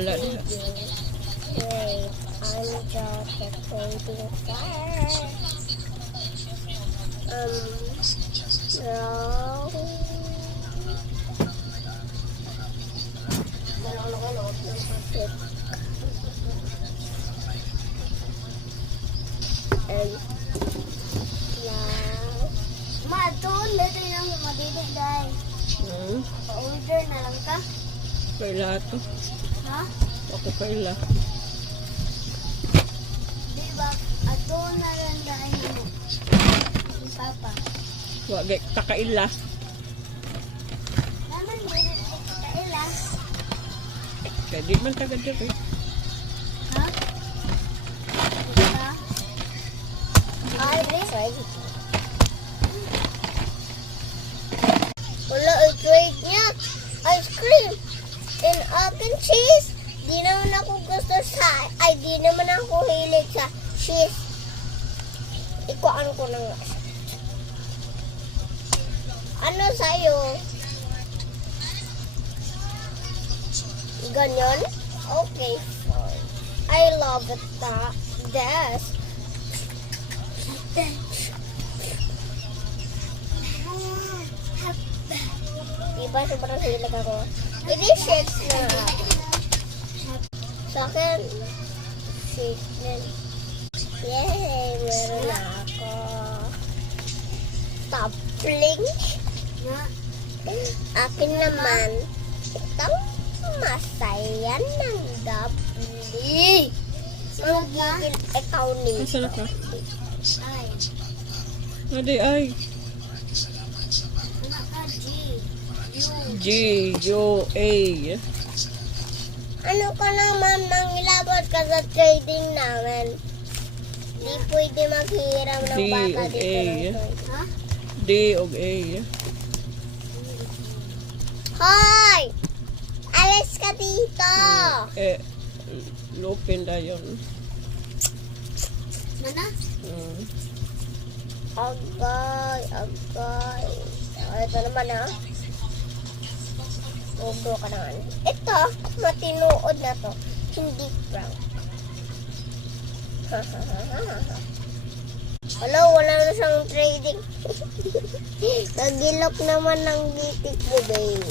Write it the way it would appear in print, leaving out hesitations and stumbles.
wala na. Wait, I'm just a trading star. No. And now, doon dito yung madidig dahil. Pa-order na lang ka? Kaila to. Ha? Ako kaila. Di ba, ato na lang dahil mo. Papa. Wag takaila. Naman din, kaila. Kaya di man taga diri. Ha? Diba? Ay, ready. Wala ang trade niya. Ice cream. And open cheese. Di naman ako gusto sa... Ay, di naman ako hilig sa cheese. Ikuan ko na nga. Ano sa'yo? Ganyan? Okay, fine. I love it that. This. Diba sobrang hilig ako? Hindi shakes na. Sa akin, shake din. Yay! Meron na ako. Toppling. Akin naman, itong masaya ng dabli. Magiging ikaw ni. Asa na ka? Ay. Adi ay. Anak ka, G. G-U-A. Ano ka naman mangilabot ka sa trading namin? Di pwede maghiram ng D bata og dito. A. Ha? D og A. Hoy! Alis ka dito! Lupin da yun. Mana? Mm. Agay, agay. Ito naman ha. Ugo ka naman. Ito, matinuod na to. Hindi prank. Wala na siyang trading. Nagilok naman ng gitik mo, babe.